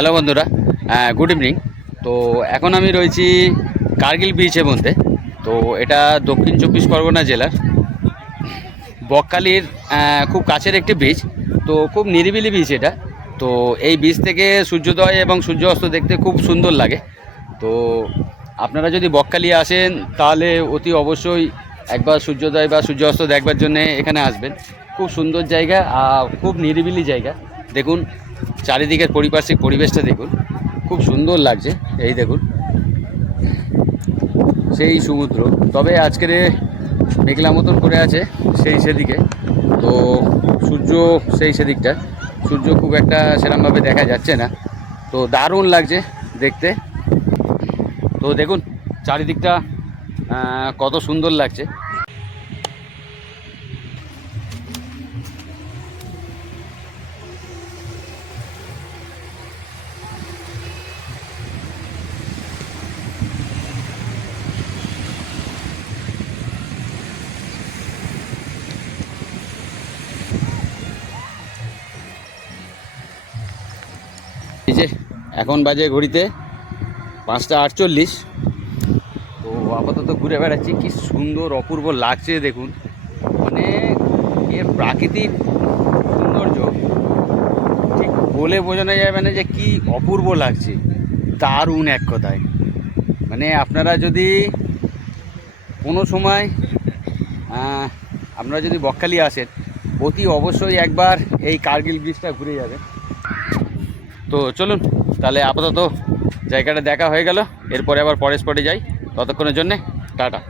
Hello বন্ধুরা, good evening. তো এখন আমি রয়েছি কার্গিল বিচের মধ্যে। তো এটা দক্ষিণ চব্বিশ পরগনা জেলার বকখালির খুব কাছের একটি বিচ। তো খুব নিরিবিলি বিচ এটা। তো এই বিচ থেকে সূর্যোদয় এবং সূর্য অস্ত দেখতে খুব সুন্দর লাগে। তো আপনারা যদি বকখালি আসেন তাহলে অতি অবশ্যই একবার সূর্যোদয় বা সূর্য অস্ত দেখবার জন্যে এখানে আসবেন। খুব সুন্দর জায়গা আর খুব নিরিবিলি জায়গা। দেখুন চারিদিকের পারিপার্শ্বিক পরিবেশটা দেখুন, খুব সুন্দর লাগছে। এই দেখুন সেই সমুদ্র, তবে আজকের মেঘলা মতন করে আছে সেদিকে। তো সূর্য সেদিকটা সূর্য খুব একটা সেরকমভাবে দেখা যাচ্ছে না। তো দারুণ লাগছে দেখতে। তো দেখুন চারিদিকটা কত সুন্দর লাগছে। এই যে এখন বাজে ঘড়িতে 5টা 48। তো আপাতত ঘুরে বেড়াচ্ছি। কি সুন্দর অপূর্ব লাগছে দেখুন, মানে এর প্রাকৃতিক সৌন্দর্য ঠিক বলে বোঝানো যাবে না যে কি অপূর্ব লাগছে। দারুণ এক কথায়। মানে আপনারা যদি কোনো সময় আপনারা যদি বকখালি আসেন অতি অবশ্যই একবার এই কার্গিল ব্রিজটা ঘুরে যাবেন। তো চলুন তাহলে আপাতত জায়গাটা দেখা হয়ে গেল, এরপরে আবার পরে স্পটে যাই। ততক্ষণের জন্যে টাটা।